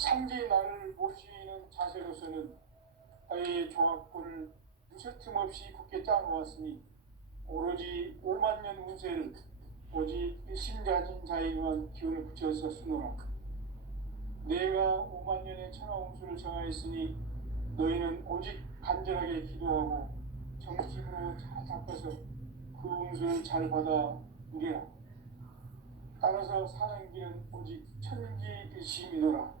상제의 나를 모시는 자세로서는 아의 조합권을 무쇠 틈 없이 굳게 짜놓았으니 오로지 5만 년 운세를 오직 일심자진 자에게만 기운을 붙여서 쓰노라. 내가 5만 년의 천하운수를 정하였으니 너희는 오직 간절하게 기도하고 정식으로 잘 잡아서 그 운수를 잘 받아 누리라. 따라서 사는 길은 오직 천지일심이노라.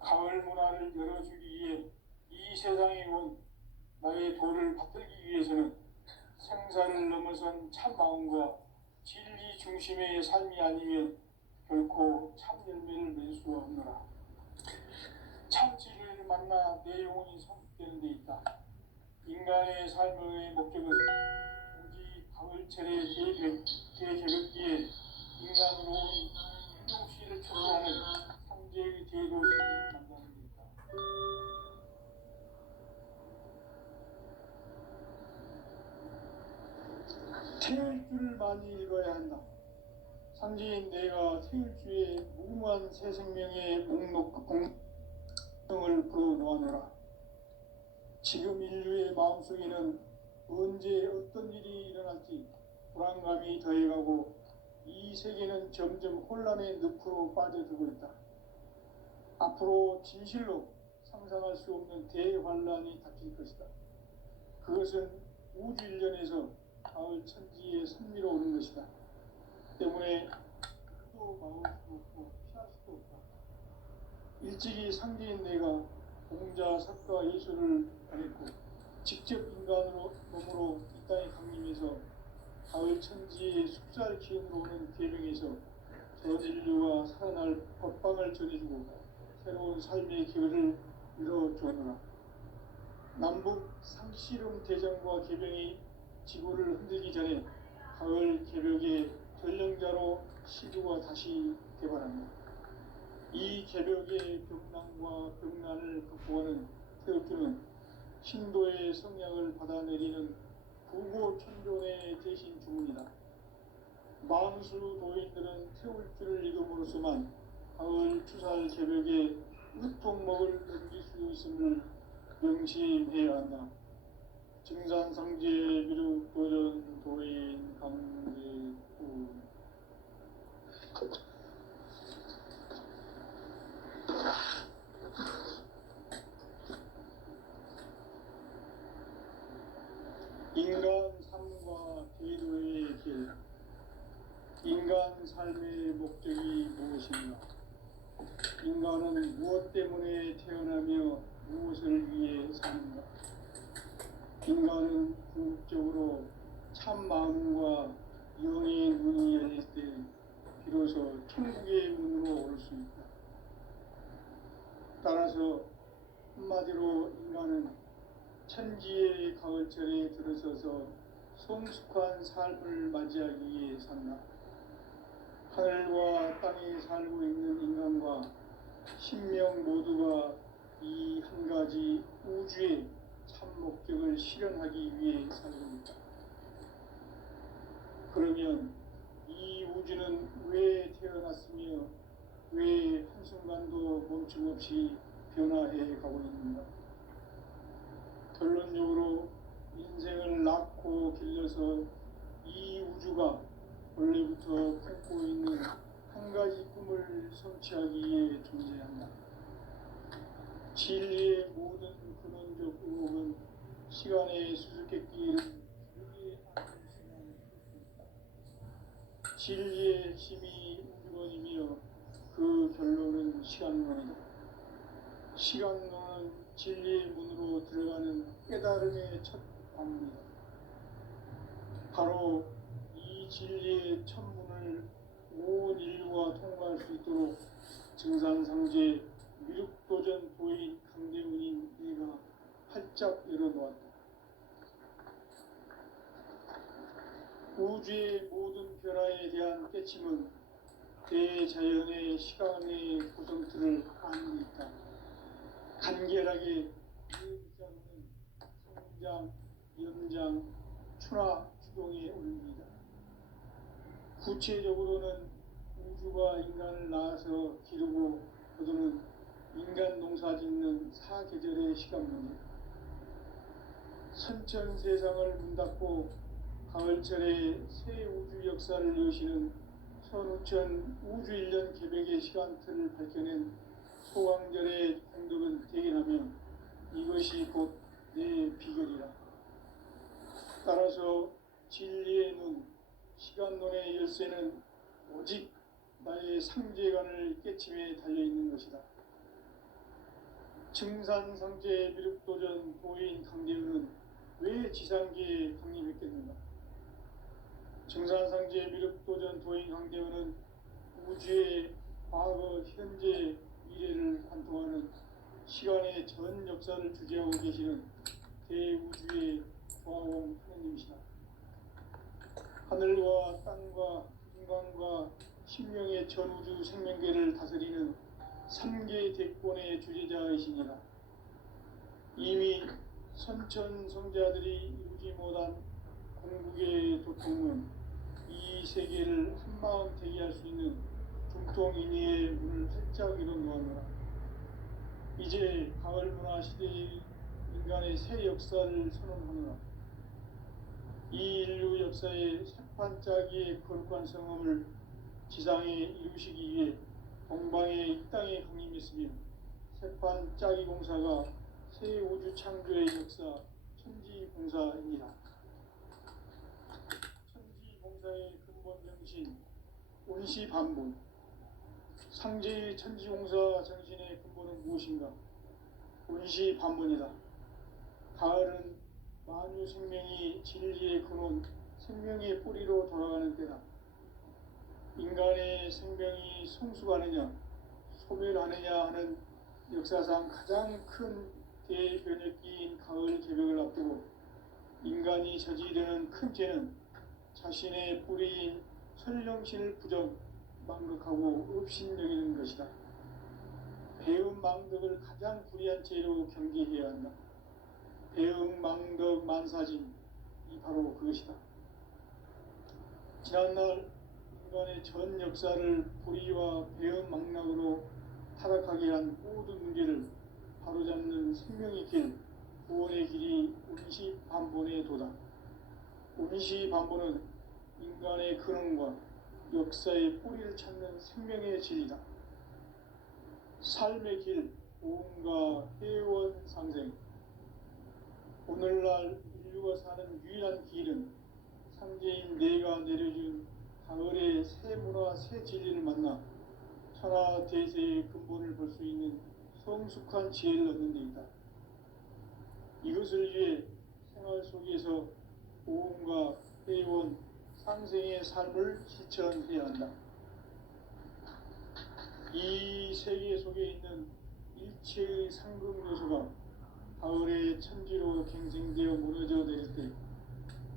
가을 문화를 열어주기 위해 이 세상에 온 나의 도를 받들기 위해서는 생사를 넘어선 참 마음과 진리 중심의 삶이 아니면 결코 참 열매를 맺을 수가 없노라. 참 진리를 만나 내 영혼이 성숙되는 데 있다. 인간의 삶의 목적은 오직 가을철의 대개벽기에 인간으로 인종시를 촉구하는 상제의 제도시를 만나는 데 있다. 태일주를 많이 읽어야 한다. 상제인 내가 태일주의 무궁한 새 생명의 목록 공명을 풀어놓아노라. 지금 인류의 마음속에는 언제 어떤 일이 일어날지 불안감이 더해가고 이 세계는 점점 혼란의 늪으로 빠져들고 있다. 앞으로 진실로 상상할 수 없는 대환란이 닥칠 것이다. 그것은 우주 일련에서 가을 천지의 선미로 오는 것이다. 때문에 또 막을 수 없고 피할 수도 없다. 일찍이 상제인 내가 공자, 석가, 예술을 가렸고 직접 인간으로 몸으로 이 땅에 강림해서 가을 천지의 숲살 기운으로 오는 계명에서 전 인류가 살아날 법방을 전해주고 새로운 삶의 기회를 이뤄주었노라. 남북 상씨름 대전과 계병이 지구를 흔들기 전에 가을 개벽의 전령자로 시주가 다시 개발합니다. 이 개벽의 벽난과 벽난을 극복하는 태극주는 신도의 성량을 받아내리는 부고천존의 대신 주문이다. 만수 도인들은 태울주를 읽음으로써만 가을 추살 개벽의 으통목을 넘길 수 있음을 명심해야 한다. 증산상제 비륵 도전 도인 강제구. 인간 삶과 제도의 길. 인간 삶의 목적이 무엇인가? 인간은 무엇 때문에 태어나며 무엇을 위해 사는가? 인간은 궁극적으로 참 마음과 영의 문이 열릴 때 비로소 천국의 문으로 올 수 있다. 따라서 한마디로 인간은 천지의 가을철에 들어서서 성숙한 삶을 맞이하기 위해 산다. 하늘과 땅에 살고 있는 인간과 신명 모두가 이 한 가지 우주의 참 목적을 실현하기 위해 살고 있다. 그러면 이 우주는 왜 태어났으며 왜 한순간도 멈춤없이 변화해 가고 있는가? 결론적으로 인생을 낳고 길러서 이 우주가 원래부터 품고 있는 한 가지 꿈을 성취하기 위해 존재한다. 진리의 모든 근원적 의혹은 시간의 수수께끼를 여기에 앉은 시간을 풀 수 있다. 진리의 핵심이 우주론이며 그 결론은 시간론이다. 시간론은 진리의 문으로 들어가는 깨달음의 첫 방문이다. 바로 이 진리의 첫 문을 온 인류가 통과할 수 있도록 증산상제 미륵도전 도인 강대훈인 내가 활짝 열어놓았다. 우주의 모든 변화에 대한 깨침은 대자연의 시간의 구성틀을 아는 데 있다. 간결하게 일자로는 성장, 연장, 추나 추동에 올립니다. 구체적으로는 우주가 인간을 낳아서 기르고 포도는 인간 농사 짓는 사계절의 시간 문제. 선천 세상을 문 닫고 가을철에 새 우주 역사를 여시는 선우천 우주일년 개백의 시간틀을 밝혀낸 소강절의 공덕은 대견하며 이것이 곧 내 비결이라. 따라서 진리의 눈, 시간론의 열쇠는 오직 나의 상제관을 깨침에 달려있는 것이다. 증산상제 미륵도전 도인 강제우는 왜 지상계에 강림했겠는가? 증산상제 미륵도전 도인 강제우는 우주의 과거, 현재, 미래를 관통하는 시간의 전 역사를 주재하고 계시는 대우주의 조화공 하느님이시다. 하늘과 땅과 인간과 신명의 전우주 생명계를 다스리는 3개 대권의 주제자이시니라. 이미 선천성자들이 이루지 못한 궁극의 도통은 이 세계를 한마음 대기할 수 있는 중통인의의 문을 활짝 열어놓았노라. 이제 가을 문화 시대의 인간의 새 역사를 선언하노라. 이 인류 역사의 새판짜기의 거룩한 성험을 지상에 이루시기 위해 동방의 이 땅에 강림했으며 새판짜기 공사가 새 우주 창조의 역사 천지봉사입니다. 천지봉사의 근본 정신 온시반본. 상제의 천지공사 정신의 근본은 무엇인가? 온시반본이다. 가을은 만유 생명이 진리의 근원, 생명의 뿌리로 돌아가는 때다. 인간의 생명이 성숙하느냐, 소멸하느냐 하는 역사상 가장 큰 대변혁기인 가을 개벽을 앞두고 인간이 저지르는 큰 죄는 자신의 뿌리인 설령신을 부정, 망극하고 업신여기는 것이다. 배음 망덕을 가장 불의한 죄로 경계해야 한다. 배음 망덕 만사진이 바로 그것이다. 지난날 인간의 전 역사를 불의와 배음 망락으로 타락하게 한 모든 문제를 바로잡는 생명의 길, 구원의 길이 온시반본의 도다. 온시반본은 인간의 근원과 역사의 뿌리를 찾는 생명의 진리다. 삶의 길, 오음과 회원 상생. 오늘날 인류가 사는 유일한 길은 상제인 내가 내려준 가을의 새 문화, 새 진리를 만나 천하 대세의 근본을 볼 수 있는 성숙한 지혜를 얻는 데 있다. 이것을 위해 생활 속에서 오음과 회원, 상생의 삶을 실천해야 한다. 이 세계 속에 있는 일체의 상금 요소가 가을의 천지로 갱생되어 무너져 내릴 때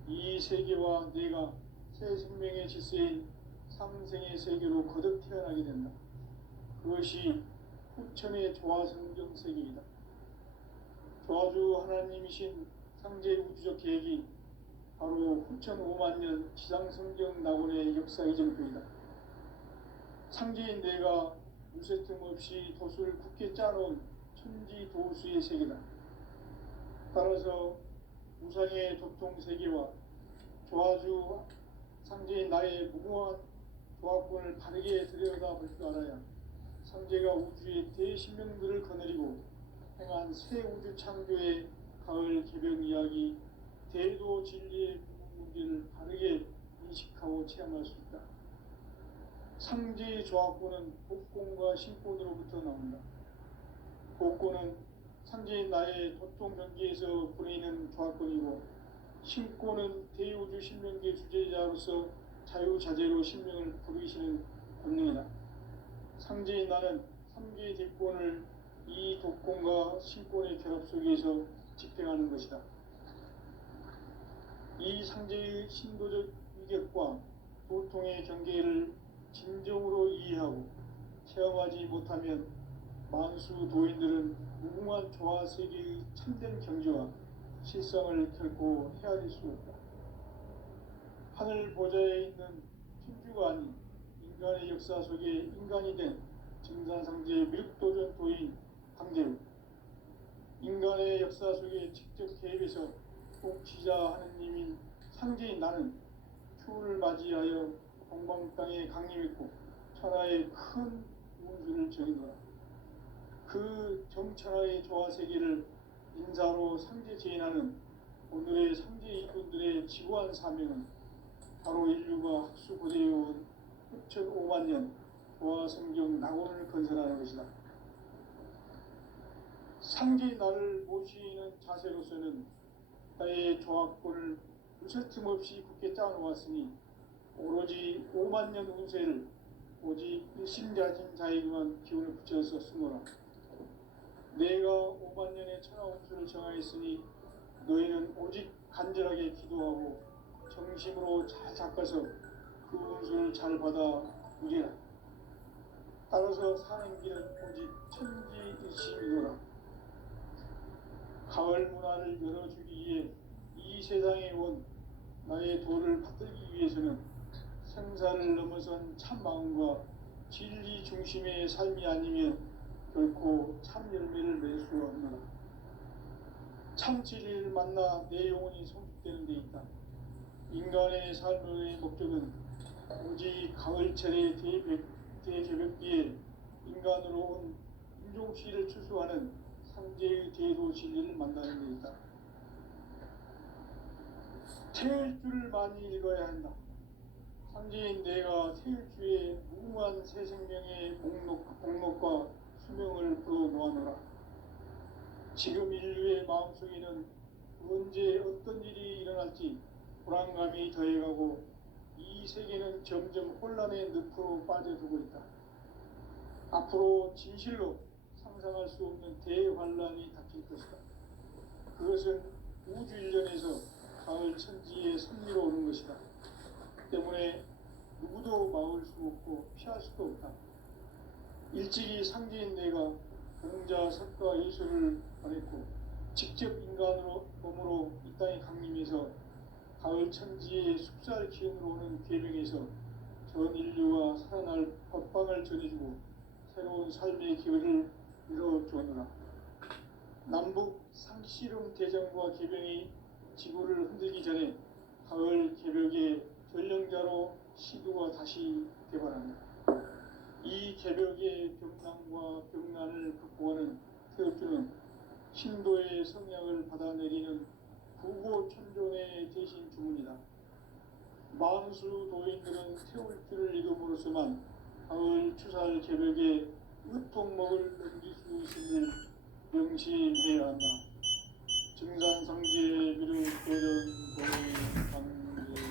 이 세계와 내가 새 생명의 질서인 상생의 세계로 거듭 태어나게 된다. 그것이 후천의 조화성경 세계이다. 조화주 하나님이신 상제 우주적 계획이 바로 후천 5만 년 지상성경 낙원의 역사 이정표이다. 상제인 내가 무쇠틈 없이 돛을 굳게 짜놓은 천지 도수의 세계다. 따라서 우상의 도통 세계와 조화주 상제인 나의 무궁한 조화권을 바르게 들여다볼 줄 알아야 상제가 우주의 대신명들을 거느리고 행한 새 우주 창조의 가을 개벽 이야기, 대도 진리의 문제를 바르게 인식하고 체험할 수 있다. 상제의 조화권은 복권과 신권으로부터 나온다. 복권은 상제인 나의 도통 경계에서 보내는 조화권이고, 신권은 대우주 신명계 주제자로서 자유자재로 신명을 부르시는 권능이다. 상제인 나는 3개의 대권을 이 독권과 신권의 결합 속에서 집행하는 것이다. 이 상제의 신도적 위격과 도통의 경계를 진정으로 이해하고 체험하지 못하면 만수 도인들은 무궁한 조화세계의 참된 경지와 실상을 결코 헤아릴 수 없다. 하늘 보좌에 있는 천주가 아닌 인간의 역사 속에 인간이 된 증상 증산상제의 미륵도전도인 강제우, 인간의 역사 속에 직접 개입해서 통치자 하느님인 상제인 나는 추후를 맞이하여 동방 땅에 강림했고 천하의 큰 운수를 정인노라. 그 정천하의 조화세계를 인사로 상제제인하는 오늘의 상제 이군들의 지구한 사명은 바로 인류가 학수고대해온 6,500만 년 조화성경 낙원을 건설하는 것이다. 상제의 나를 모시는 자세로서는 나의 조합권을 무설틈 없이 굳게 짜놓았으니 오로지 5만 년 운세를 오직 일심자진 자에게만 기운을 붙여서 쓰노라. 내가 5만 년의 천하 운수를 정하였으니 너희는 오직 간절하게 기도하고 정심으로 잘 닦아서 그 운수를 잘 받아 누리라. 따라서 사는 길은 오직 천지일심이노라. 가을 문화를 열어주기 위해 이 세상에 온 나의 도를 받들기 위해서는 생사를 넘어선 참 마음과 진리 중심의 삶이 아니면 결코 참 열매를 맺을 수가 없노라. 참 진리를 만나 내 영혼이 성숙되는 데 있다. 인간의 삶의 목적은 오직 가을철의 대개벽기에 인간으로 온 인종시를 추수하는 상제의 대도 진리를 만나는 데 있다. 태일주를 많이 읽어야 한다. 상제인 내가 태일주의 무궁한 새 생명의 목록과 수명을 풀어놓아노라. 지금 인류의 마음속에는 언제 어떤 일이 일어날지 불안감이 더해가고 이 세계는 점점 혼란의 늪으로 빠져들고 있다. 앞으로 진실로 상상할 수 없는 대환란이 닥칠 것이다. 그것은 우주 일련에서 가을 천지의 섭리로 오는 것이다. 때문에 누구도 막을 수 없고 피할 수도 없다. 일찍이 상제인 내가 공자, 석가, 예수를 보냈고 직접 인간으로 몸으로 이 땅에 강림해서 가을 천지의 숙살 기운으로 오는 계명에서 전 인류가 살아날 법방을 전해주고 새로운 삶의 기회를 열어주었노라. 남북 상씨름 대전과 개병이 지구를 흔들기 전에 가을 개벽의 전령자로 시두가 다시 개발합니다. 이 개벽의 병난과 병난을 극복하는 태엽주는 신도의 성향을 받아내리는 부고천존의 대신 주문이다. 만수 도인들은 태울주를 읽음으로써만 가을 추살 개벽의 으통목을 넘길 수 있음을 명심해야 한다. 증산상제 미륵도전 도의 강제후.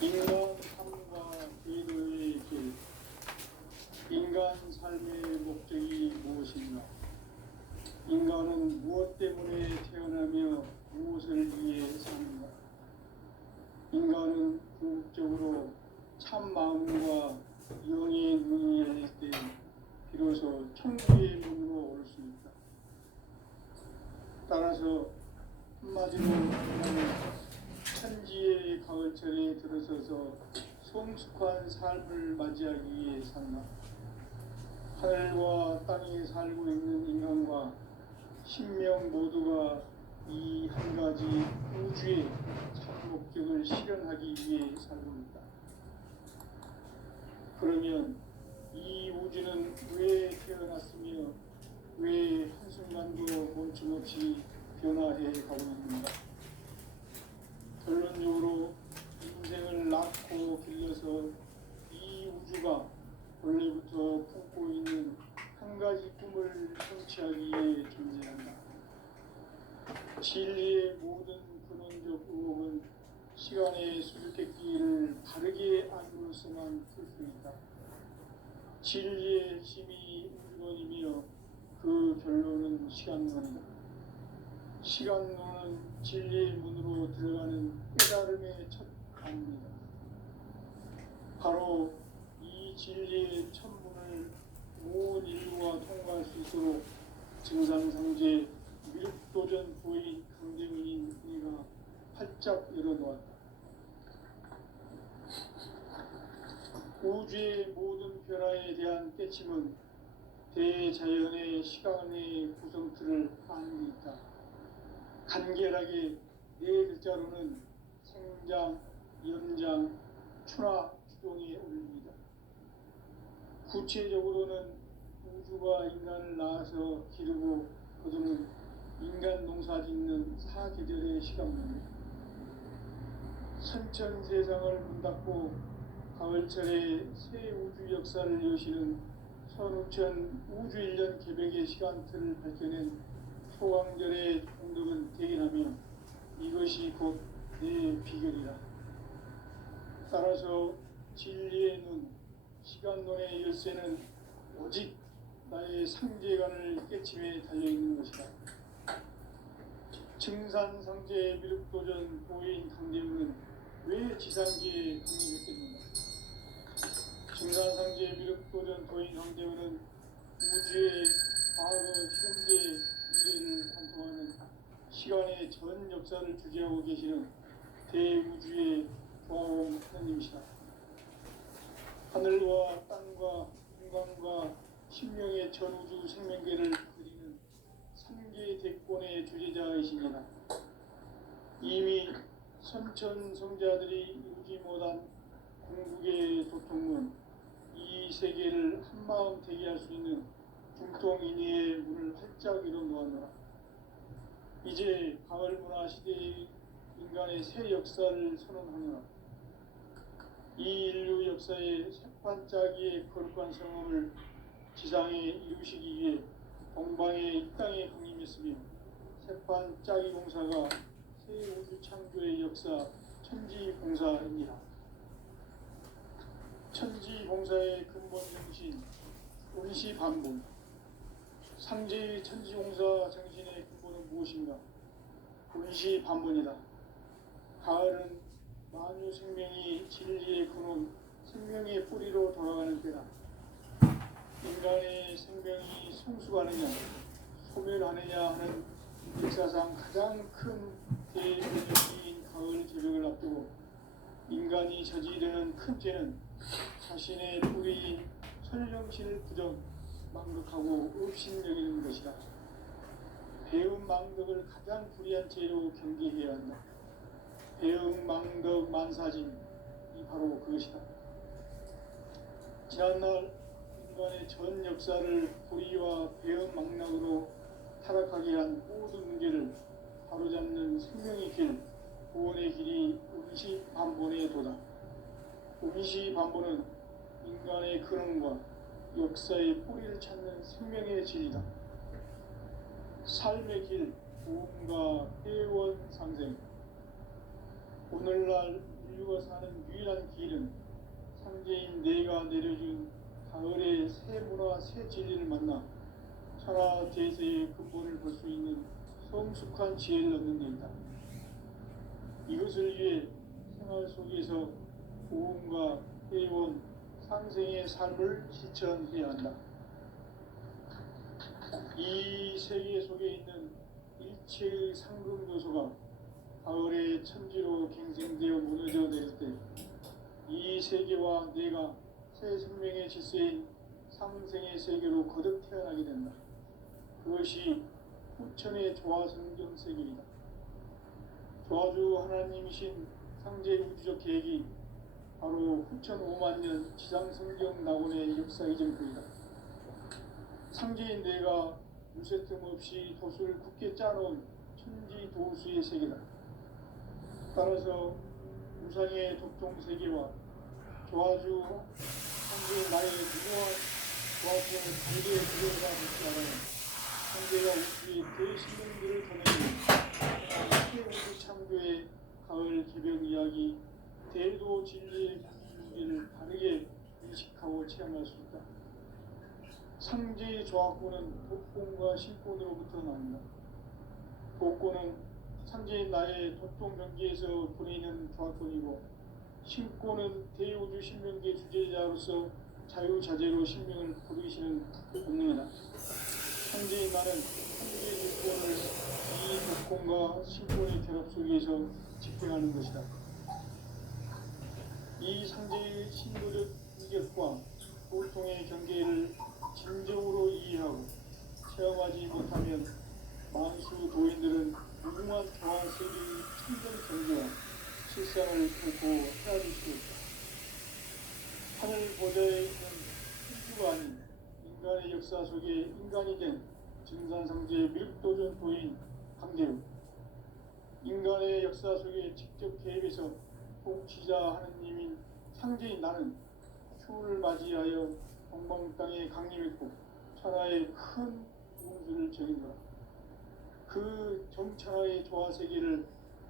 인간 삶과 궤도의 길. 인간 삶의 목적이 무엇인가? 인간은 무엇 때문에 태어나며 무엇을 위해 사는가? 인간은 궁극적으로 참 마음과 영의 문이 열릴 때 비로소 천국의 문으로 올 수 있다. 따라서 한마디로 인간은 천지의 가을철에 들어서서 성숙한 삶을 맞이하기 위해 산다. 하늘과 땅에 살고 있는 인간과 신명 모두가 이 한 가지 우주의 참 목적을 실현하기 위해 살고 있다. 그러면 이 우주는 왜 태어났으며 왜 한순간도 멈춤없이 변화해 가고 있는가? 결론적으로 인생을 낳고 길러서 이 우주가 원래부터 품고 있는 한 가지 꿈을 성취하기 위해 존재한다. 진리의 모든 근원적 의혹은 시간의 수수께끼를 바르게 알고서만 풀 수 있다. 진리의 핵심이 우주론이며 그 결론은 시간론이다. 시간론은 진리의 문으로 들어가는 깨달음의 첫 방문이다. 바로 이 진리의 첫문을 온 인류가 통과할 수 있도록 증산상제 미륵 깨침은 대자연의 시간의 구성틀을 아는 데 있다. 간결하게 네 글자로는 생장, 연장, 추나 추동에 올립니다. 구체적으로는 우주가 인간을 낳아서 기르고 거두는 인간 농사 짓는 사계절의 시간입니다. 선천 세상을 문닫고 가을철에 새 우주 역사를 여시는 선우천 우주일년 개백의 시간틀을 밝혀낸 소강절의 공덕은 대견하며 이것이 곧 내 비결이라. 따라서 진리의 눈, 시간론의 열쇠는 오직 나의 상제관을 깨침에 달려있는 것이다. 증산상제 미륵도전 보인 강대우는 왜 지상계에 강림했겠는가? 증산상제 미륵도전 보인 강대우는 우주의 과거, 현재, 미래를 관통하는 시간의 전 역사를 주재하고 계시는 대우주의 조화공 하나님이시다. 하늘과 땅과 인간과 신명의 전우주 생명계를 그리는 삼계 대권의 주제자이십니다. 이미 선천성자들이 이루지 못한 궁극의 도통은 이 세계를 한마음 되게 할 수 있는 중통인의의 문을 활짝 열어 놓았노라. 이제 가을 문화 시대의 인간의 새 역사를 선언하노라. 이 인류 역사의 새반짝이의 거룩한 성험을 지상에 이루시기 위해 동방의 이 땅에 강림했으며 새반짝이 공사가 새 우주 창조의 역사 천지봉사입니다. 천지봉사의 근본 정신 운시반본. 상제의 천지공사 정신의 근본은 무엇인가? 운시반본이다. 가을은 만유 생명이 진리의 근원, 생명의 뿌리로 돌아가는 때다. 인간의 생명이 성숙하느냐, 소멸하느냐 하는 역사상 가장 큰 대변혁기인 가을 제벽을 앞두고 인간이 저지르는 큰 죄는 자신의 뿌리인 설령신을 부정, 망극하고 업신여기는 것이다. 배움 망덕을 가장 불의한 죄로 경계해야 한다. 배움 망덕 만사짐이 바로 그것이다. 지난날 인간의 전 역사를 불의와 배움 망락으로 타락하게 한 모든 문제를 바로잡는 생명의 길, 구원의 길이 운시반본의 도다. 운시반본은 인간의 근원과 역사의 뿌리를 찾는 생명의 진리다. 삶의 길, 보험과 회원 상생. 오늘날 인류가 사는 유일한 길은 상제인 내가 내려준 가을의 새 문화, 새 진리를 만나 천하 대세의 근본을 볼 수 있는 성숙한 지혜를 얻는 데이다. 이것을 위해 생활 속에서 보험과 회원, 상생의 삶을 실천해야 한다. 이 세계 속에 있는 일체의 상급 요소가 가을의 천지로 갱생되어 무너져 내릴 때 이 세계와 내가 새 생명의 질서인 상생의 세계로 거듭 태어나게 된다. 그것이 후천의 조화성경 세계이다. 조화주 하나님이신 상제 우주적 계획이 바로 후천 5만년 지상성경 낙원의 역사 이전부이다. 상제인 내가 무쇠 틈 없이 도수를 굳게 짜놓은 천지 도수의 세계다. 따라서 우상의 도통 세계와 조화주 상제인 나의 무모한 조화성을 관계에 들여다 놓지 않아요. 상제가 우주의 대신령들을 보내는 새 우주 창조의 가을 개벽 이야기, 대도 진리의 무게를 바르게 인식하고 체험할 수 있다. 상제의 조합권은 독권과 신권으로부터 나옵니다. 독권은 상제인 나의 도통 경계에서 보내는 조합권이고, 신권은 대우주 신명계 주제자로서 자유자재로 신명을 부르시는 본능이다. 상제인 나는 상제의 육권을 이 독권과 신권의 결합 속에서 집행하는 것이다. 이 상제의 신도적 인격과 고통의 경계를 진정으로 이해하고 체험하지 못하면 만수 도인들은 무궁한 교환세계의 참된 경계와 실상을 결코 헤아릴 수 없다. 하늘 보좌에 있는 천주가 아닌 인간의 역사 속에 인간이 된 증산상제의 밀도전 도인 강대우, 인간의 역사 속에 직접 개입해서 통치자 하느님인 상제인 나는 추후를 맞이하여 동방 땅에 강림했고 천하의 큰 운수를 적인다. 그 정천하의 조화세계를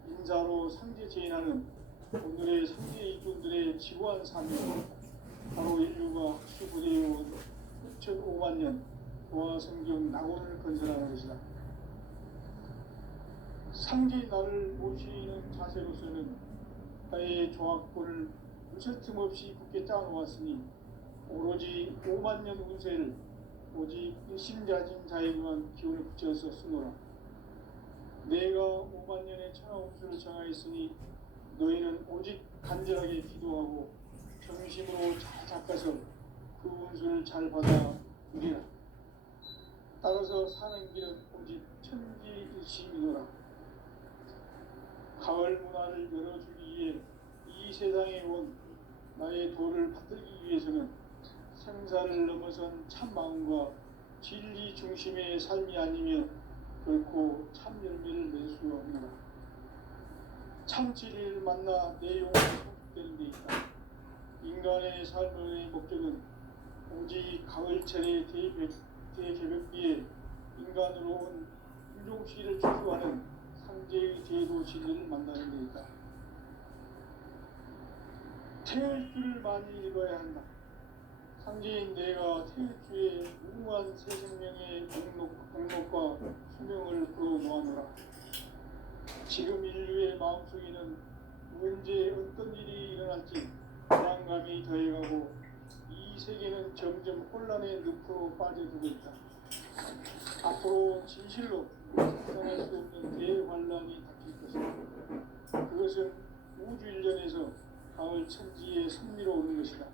인자로 상제 제인하는 오늘의 상제 이분들의 지구한 삶이 바로 인류가 학수부대해온 6,500만 년 조화성경 낙원을 건설하는 것이다. 상제인 나를 모시는 자세로서는 나의 조합권을 무슨 틈없이 굳게 짜놓았으니 오로지 5만 년 운세를 오직 일심자진 자에게만 기운을 붙여서 쓰노라. 내가 5만 년의 천하 운수를 정하였으니 너희는 오직 간절하게 기도하고 정심으로 잘 닦아서 그 운수를 잘 받아 누리라. 따라서 사는 길은 오직 천지일심이노라. 가을 문화를 열어주기 위해 이 세상에 온 나의 도를 받들기 위해서는 생사를 넘어선 참 마음과 진리 중심의 삶이 아니면 결코 참 열매를 낼 수 없노라. 참 진리를 만나 내 영혼이 회복되는 데 있다. 인간의 삶의 목적은 오직 가을철의 대개벽비에 인간으로 온 인종시를 추구하는 상제의 제도 진리를 만나는 데 있다. 태일주를 많이 읽어야 한다. 상제인 내가 태일주의 무궁한 새 생명의 공록과 수명을 풀어놓아노라. 지금 인류의 마음속에는 언제 어떤 일이 일어날지 불안감이 더해가고 이 세계는 점점 혼란의 늪으로 빠져들고 있다. 앞으로 진실로 상상할 수 없는 대환란이 닥칠 것이다. 그것은 우주 일련에서 가을 천지의 섭리로 오는 것이다.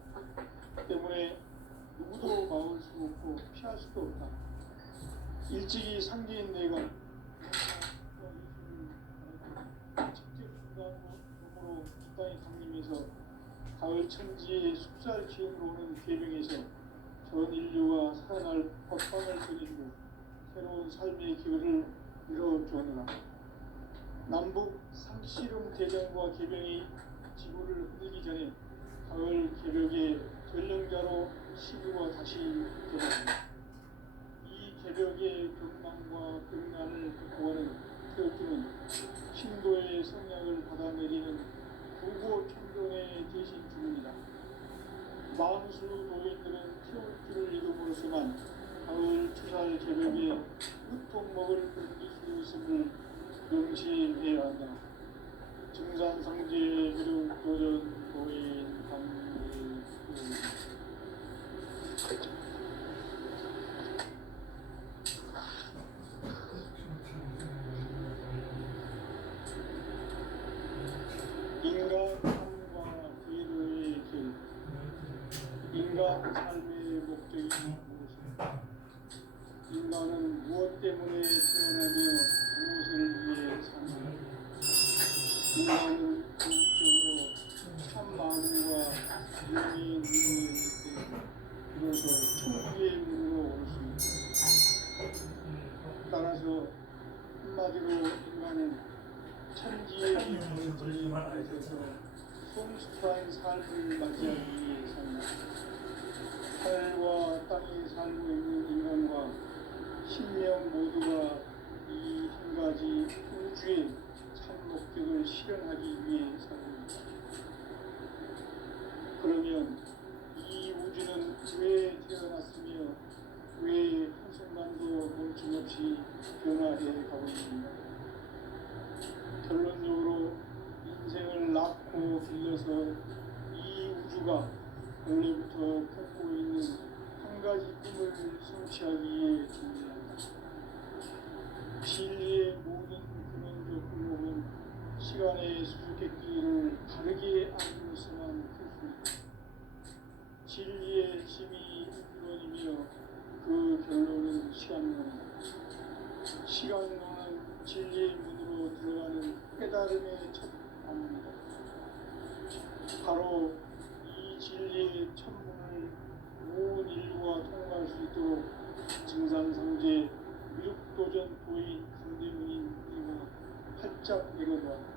때문에 누구도 막을 수 없고 피할 수도 없다. 일찍이 상제인 내가 직접 중간으로 이 땅에 강림해서 가을 천지의 숲살 기운으로 오는 계명에서 전 인류가 살아날 법방을 그리고 새로운 삶의 기회를 이뤄주느라. 남북 상씨름 대전과 계명이 지구를 흔들기 전에 가을 개벽의 전령자로 시구가 다시 되었습니다. 이 개벽의 경망과 경난을 극복하는 태극기는 신도의 성향을 받아내리는 부고 청동의 대신 중입니다. 만수 도인들은 태극기를 이름으로서만 가을 추살 개벽의 으통먹을 끊길 수 있음을 명시해야 한다. 증산상제의 기름 도전 도인 강대우. 인간 삶과 제도의 길. 인간 삶의 목적이 무엇인가? 인간은 무엇 때문에 태어나며 무엇을 위해 사는가? 인간은 궁극적으로 참 마음과 영의 눈을 열릴 때 비로소 천국의 문으로 올 수 있다. 따라서 한마디로 인간은 천지의 기본을 가져서 성숙한 삶을 맞이하기 위해 산다. 하늘과 땅에 살고 있는 인간과 신명 모두가 이 한 가지 우주의 참 목적을 실현하기 위해 삽니다. 그러면 이 우주는 왜 태어났으며 왜 한순간도 멈춤없이 변화해 가고 있습니까? 결론적으로 인생을 낳고 길러서 이 우주가 원래부터 품고 있는 한 가지 꿈을 성취하기 위해 준비한다. 진리의 모든 근원적 근목은 시간의 수수께끼를 다르게 알고서만 풀 수 있다. 진리의 열심히 이루어지며 그 결론은 시간론이다. 시간론은 진리의 문으로 들어가는 깨달음의 첫 방문이다. 바로 이 진리의 첫 문을 온 인류가 통과할 수 있도록 증산상제 미륵도전 도인 강대문인 내가 활짝 내려놓았다.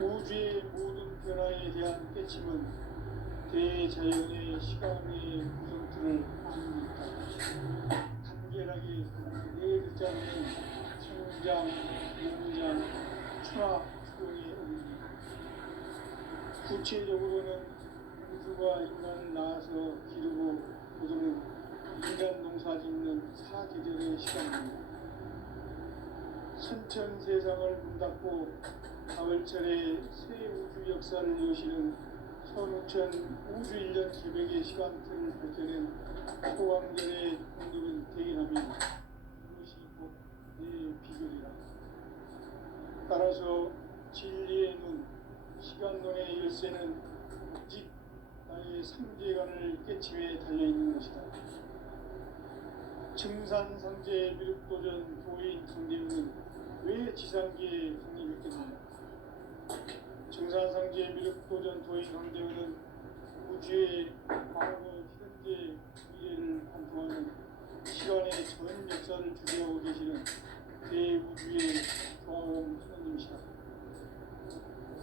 우주의 모든 변화에 대한 깨침은 대자연의 시간의 구성틀을 아닙니까? 간결하게 네 글자는 성장, 용장, 추락, 추동의 의미입니다. 구체적으로는 우주가 인간을 낳아서 기르고 거두는 인간 농사 짓는 사계절의 시간입니다. 선천 세상을 문닫고 가을철에 새 우주 역사를 여시는 선우천 우주 1년 개백의 시간틀을 밝혀낸 소강전의 공덕은 대견합니다. 이것이 곧 내 비결이라. 따라서 진리의 눈, 시간론의 열쇠는 오직 나의 상제관을 깨침에 달려있는 것이다. 증산상제 미륵도전 도인 강대문은 왜 지상기에 성립했겠느냐? 증산상제 미륵도전 도인 강대문은 우주의 과거, 현재, 미래를 관통하는 시간의 전 역사를 주재하고 계시는 대우주의 조화음 하느님이시다.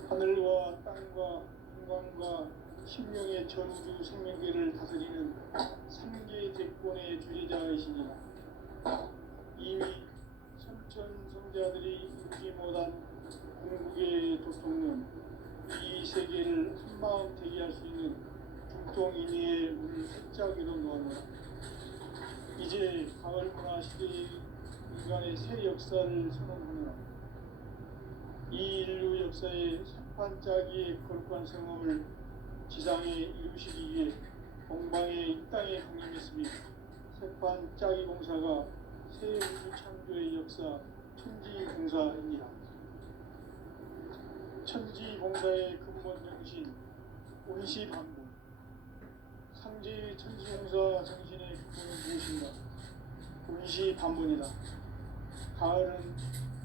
하늘과 땅과 인간과 신명의 전우주 생명계를 다스리는 3개 대권의 주제자이시니라. 이미 선천 성자들이 이루지 못한 궁극의 도통론, 이 세계를 한마음 대기할 수 있는 중통인의의 문을 활짝 열어놓았노라. 이제 가을 문화 시대의 인간의 새 역사를 선언하노라. 이 인류 역사의 석판짜기의 거룩한 성험을 지상에 이루시기 위해 공방에 이 땅에 강림했으며 석판짜기 공사가 새 우주 창조의 역사 천지공사입니다. 천지공사의 근본 정신 온시반복. 상제의 천지공사 정신의 근본은 무엇인가? 온시반복이다. 가을은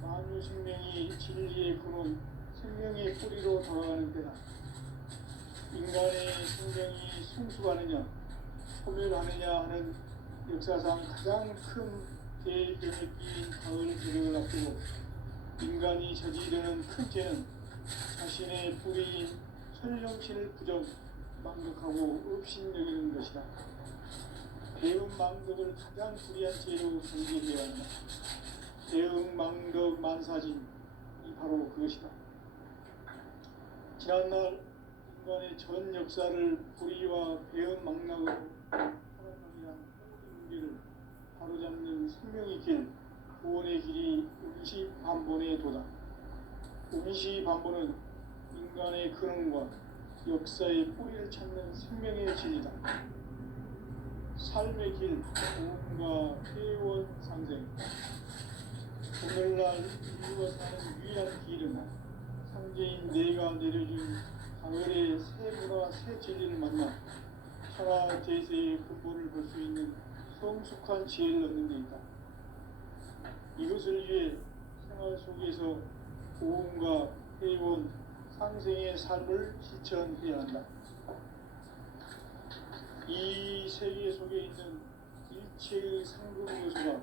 만유 생명이 진리의 근원, 생명의 뿌리로 돌아가는 때다. 인간의 생명이 성숙하느냐, 소멸하느냐 하는 역사상 가장 큰 대변혁기인 가을 개벽을 앞두고 인간이 저지르는 큰 죄는 자신의 뿌리인 설령신을 부정, 망덕하고 업신여기는 것이다. 배음 망덕을 가장 불의한 죄로 정죄해야 한다. 배음 망덕 만사진이 바로 그것이다. 지난날 인간의 전 역사를 불의와 배음 망락으로 살아남이란 모든 문제를 바로잡는 생명의 길, 구원의 길이 운시반본의 도다. 운시반본은 인간의 근원과 역사의 뿌리를 찾는 생명의 진리다. 삶의 길, 구원과 회원 상생. 오늘날 인류가 사는 유일한 길은 상제인 내가 내려준 가을의 새 문화, 새 진리를 만나 천하 대세의 근본을 볼 수 있는 성숙한 지혜를 얻는 데 있다. 이것을 위해 생활 속에서 고음과 회원, 상생의 삶을 실천해야 한다. 이 세계 속에 있는 일체의 상급 요소가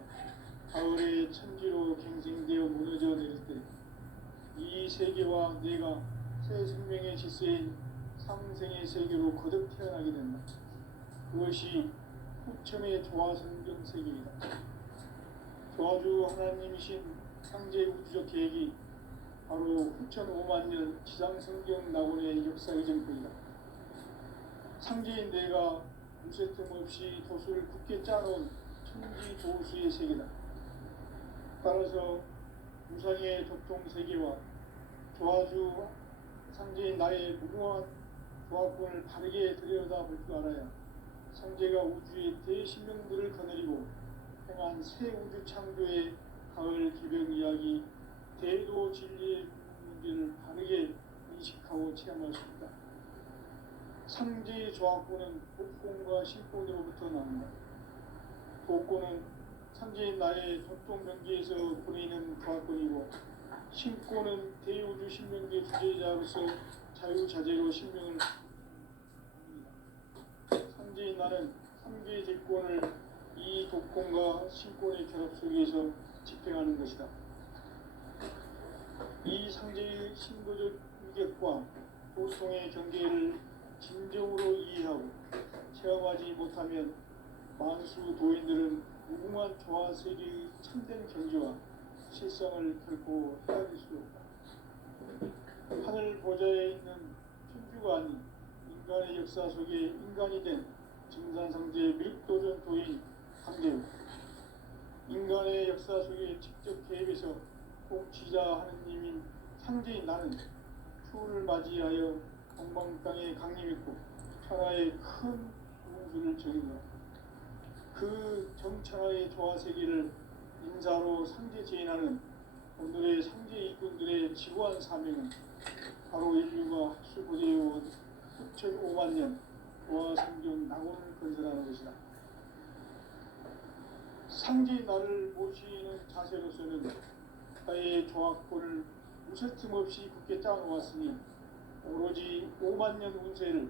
가을의 천지로 갱생되어 무너져 내릴 때 이 세계와 내가 새 생명의 질서인 상생의 세계로 거듭 태어나게 된다. 그것이 후천의 조화성경 세계이다. 조화주 하나님이신 상제 우주적 계획이 바로 후천 5만 년 지상성경 낙원의 역사의 전부이다. 상제인 내가 무쇠틈 없이 도수를 굳게 짜놓은 천지 조수의 세계다. 따라서 무상의 도통 세계와 조화주 상제인 나의 무궁한 조화권을 바르게 들여다볼 줄 알아야 상제가 우주의 대신명들을 거느리고 행한 새 우주 창조의 가을 개벽 이야기 대도 진리의 문제를 바르게 인식하고 체험할 수 있다. 상제의 조합권은 복권과 신권으로부터 나온다. 복권은 상제인 나의 전통명기에서 보내는 조합권이고, 신권은 대우주 신명기의 주제자로서 자유자재로 신명을 합니다. 상제인 나는 3개의 제권을 이 독권과 신권의 결합 속에서 집행하는 것이다. 이 상제의 신도적 위격과 보통의 경계를 진정으로 이해하고 체험하지 못하면 만수 도인들은 무궁한 조화 세계의 참된 경지와 실상을 결코 헤아릴 수 없다. 하늘 보좌에 있는 천주가 아닌 인간의 역사 속에 인간이 된 증산상제의 밀도전 도인 강제우, 인간의 역사 속에 직접 개입해서 통치자 하느님인 상제인 나는 추운을 맞이하여 동방 땅에 강림했고 천하의 큰 운수를 정했노라. 그 정천하의 조화세계를 인사로 상제 제인하는 오늘의 상제 일꾼들의 지구한 사명은 바로 인류가 학술고대에 수천 5만 년 조화 성경 낙원을 건설하는 것이다. 상제인 나를 모시는 자세로서는 나의 조합권을 무쇠틈 없이 굳게 짜놓았으니 오로지 5만 년 운세를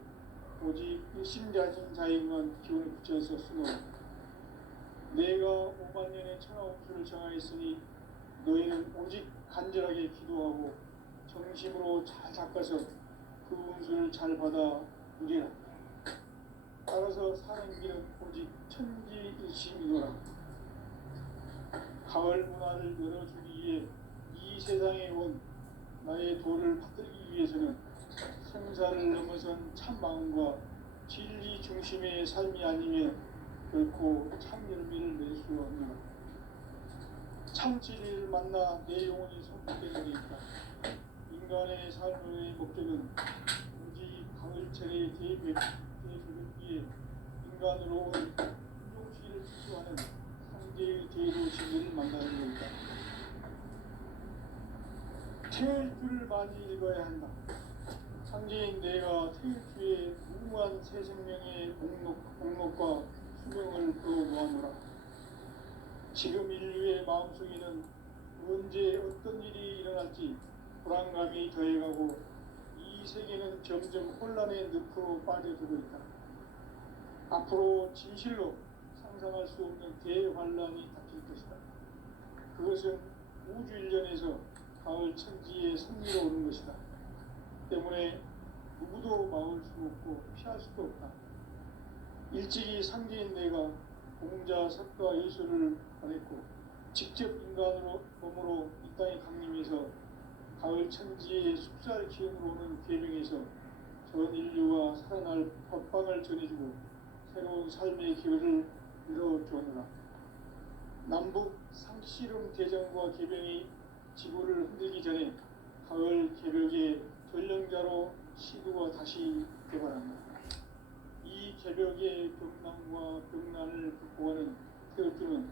오직 일심자진 자에만 기운을 붙여서 쓰노라. 내가 5만 년의 천하 운수를 정하였으니 너희는 오직 간절하게 기도하고 정심으로 잘 닦아서 그 운수를 잘 받아 누리라. 따라서 사는 길은 오직 천지일심이노라. 가을 문화를 열어주기 위해 이 세상에 온 나의 도를 받들기 위해서는 생사를 넘어선 참 마음과 진리 중심의 삶이 아니면 결코 참 열매를 낼 수 없노라. 참 진리를 만나 내 영혼이 성숙되는 데 있다. 인간의 삶의 목적은 오직 가을철의 대조력기에 인간으로 온 인종시를 추구하는 상제의 대로 진리를 만나는 것이다. 태일주를 많이 읽어야 한다. 상제인 내가 태일주의 무궁한 새 생명의 목록과 수명을 그어놓아노라. 지금 인류의 마음속에는 언제 어떤 일이 일어날지 불안감이 더해가고 이 세계는 점점 혼란의 늪으로 빠져들고 있다. 앞으로 진실로 상상할 수 없는 대환란이 닥칠 것이다. 그것은 우주 일련에서 가을 천지의 섭리로 오는 것이다. 때문에 누구도 막을 수 없고 피할 수도 없다. 일찍이 상제인 내가 공자, 석가, 예수를 보냈고 직접 인간으로 몸으로 이 땅에 강림해서 가을 천지의 숲살 기운으로 오는 계명에서 전 인류가 살아날 법방을 전해주고 새로운 삶의 기회를 이뤄주었노라. 남북 상씨름 대전과 계병이 지구를 흔들기 전에 가을 개벽의 전령자로 시도가 다시 개발한다. 이 개벽의 병난과 병난을 극복하는 태극주는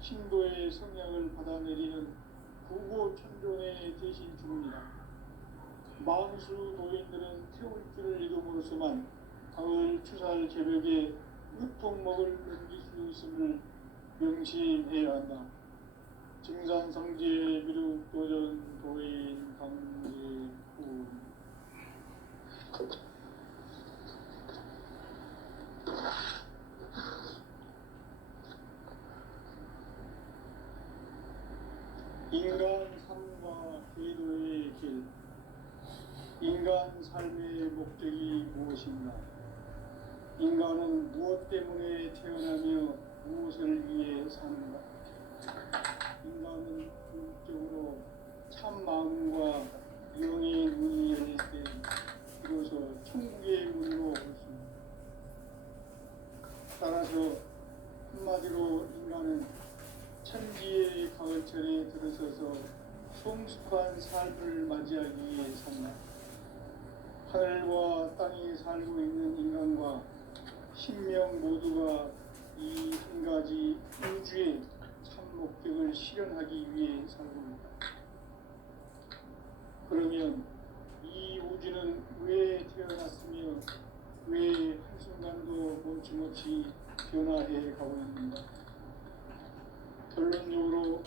신도의 성향을 받아내리는 구고천존의 대신 주입니다. 만수 도인들은 태울주를 이름으로서만 가을 추살 개벽의 으통목을 넘길 수 있음을 명심해야 한다. 증산상제 미륵도전 도인 강제훈. 인간 삶과 궤도의 길. 인간 삶의 목적이 무엇인가? 인간은 무엇 때문에 태어나며 무엇을 위해 사는가? 인간은 궁극적으로 참 마음과 영의 문이 열릴 때 비로소 천국의 문으로 올 수 있습니다. 따라서 한마디로 인간은 천지의 가을철에 들어서서 성숙한 삶을 맞이하기 위해 산다. 하늘과 땅에 살고 있는 인간과 신명 모두가 이 한 가지 우주의 참 목적을 실현하기 위해 살고 있다. 그러면 이 우주는 왜 태어났으며 왜 한순간도 멈춤없이 변화해 가고 있는가. 결론적으로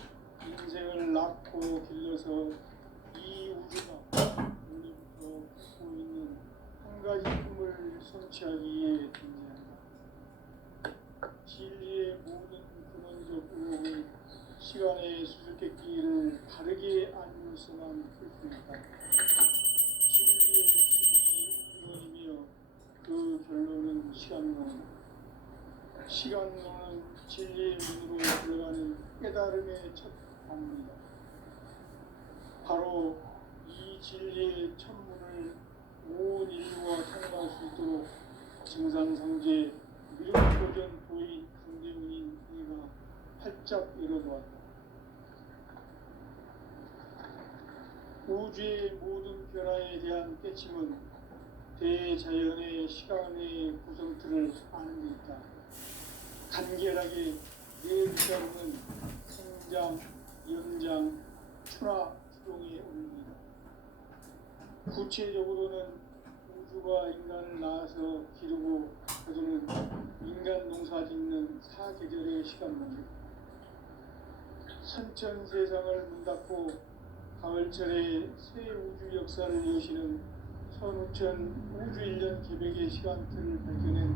인생을 낳고 길러서 이 우주가 우리부터 갖고 있는 한 가지 꿈을 성취하기 위해 존재한다. 진리의 모든 근원적 의혹은 시간의 수수께끼를 바르게 알면서만 풀 수 있다. 진리의 힘이 우주론이며 그 결론은 시간론이다. 시간론은 진리의 문으로 들어가는 깨달음의 첫 방문이다. 바로 이 진리의 첫 문을 온 인류가 통과할 수 있도록 증산상제 미륵도전 도인 강대훈인 이가 활짝 열어놓았다. 우주의 모든 변화에 대한 깨침은 대자연의 시간의 구성틀을 아는 데 있다. 간결하게 네 글자로는 성장, 연장, 추나, 추동에 올립니다. 구체적으로는 우주가 인간을 낳아서 기르고 거두는 인간 농사 짓는 사계절의 시간문제, 선천세상을 문 닫고 가을철에 새 우주 역사를 여시는 선우천 우주 1년 계백의 시간틀을 밝혀낸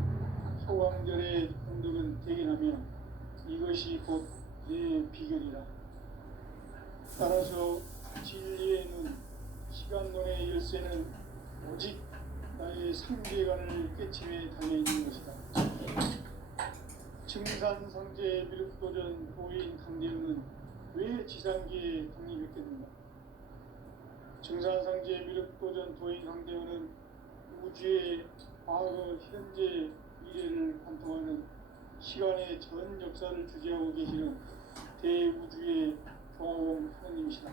소강절의 공덕은 대견하며 이것이 곧 내 비결이라. 따라서 진리의 눈, 시간론의 열쇠는 오직 나의 상계관을 깨침에 달려있는 것이다. 증산상제 미륵도전 도인 강대훈은 왜 지상계에 독립했겠는가? 증산상제 미륵도전 도인 강대훈은 우주의 과거, 현재, 미래를 관통하는 시간의 전 역사를 주재하고 계시는 대우주의 조화원 하느님이시다.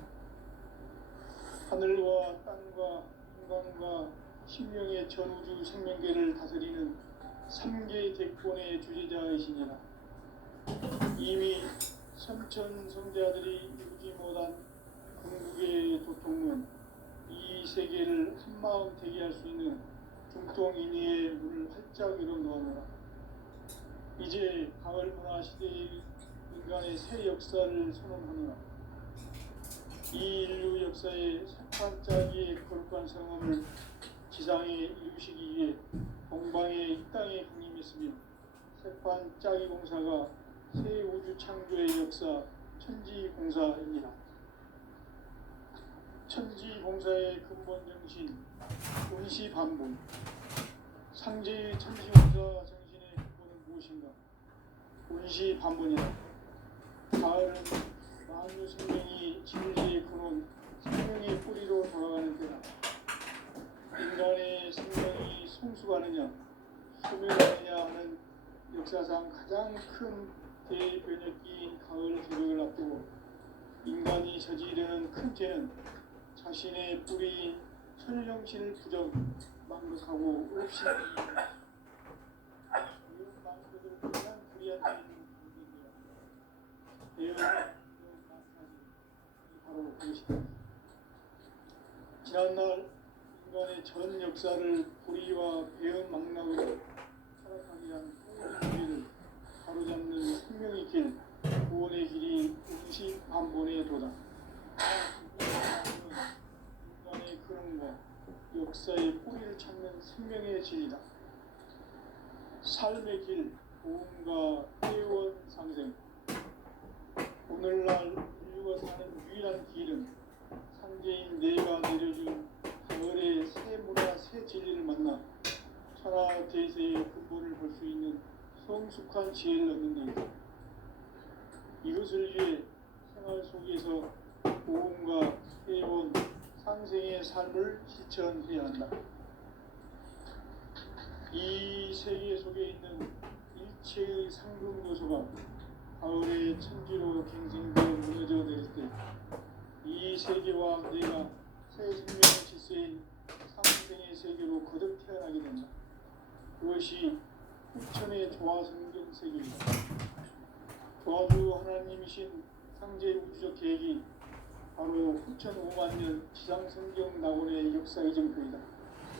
하늘과 땅과 인간과 신명의 전우주 생명계를 다스리는 3개 대권의 주제자이시니라. 이미 선천성자들이 이루지 못한 궁극의 도통문, 이 세계를 한마음 되게 할 수 있는 중통인의의 문을 활짝 열어놓아노라. 이제 가을 문화 시대의 인간의 새 역사를 선언하노라. 이 인류 역사의 석판짜기의 거룩한 성험을 지상에 이루시기 위해 동방의 이 땅에 강림했으며 석판짜기 공사가 새 우주 창조의 역사 천지공사입니다. 천지공사의 근본 정신 운시반복. 상제의 천지공사 정신의 근본은 무엇인가? 운시반복이다. 가을은 만유 생명이 진리의 근원, 생명의 뿌리로 돌아가는 때다. 인간의 생명이 성숙하느냐, 소멸하느냐 하는 역사상 가장 큰 대변혁기인 가을 개벽을 앞두고 인간이 저지르는 큰 죄는 자신의 뿌리인 천령신을 부정, 망극하고 없이 이웃 망극을 가장 불이한 죄인 바로 그것이다. 지난날 인간의 전 역사를 불의와 배은 망락으로 타락하게 한 모든 죄를 바로잡는 생명의 길, 구원의 길이 운시반본에 도다. 인간의 근원과 역사의 뿌리를 찾는 생명의 진리다. 삶의 길, 보험과 회원 상생. 오늘날 인류가 사는 유일한 길은 상제인 내가 내려준 가을의 새 문화, 새 진리를 만나 천하 대세의 근본을 볼 수 있는 성숙한 지혜를 얻는 데이다. 이것을 위해 생활 속에서 보험과 회원, 상생의 삶을 실천해야 한다. 이 세계 속에 있는 일체의 상승 요소가 가을의 천지로 갱생되어 무너져 내릴 때 이 세계와 내가 새 생명의 질서인 상생의 세계로 거듭 태어나게 된다. 그것이 후천의 조화성경 세계입니다. 조화주 하나님이신 상제 우주적 계획이 바로 후천 5만 년 지상성경 낙원의 역사의 정표이다.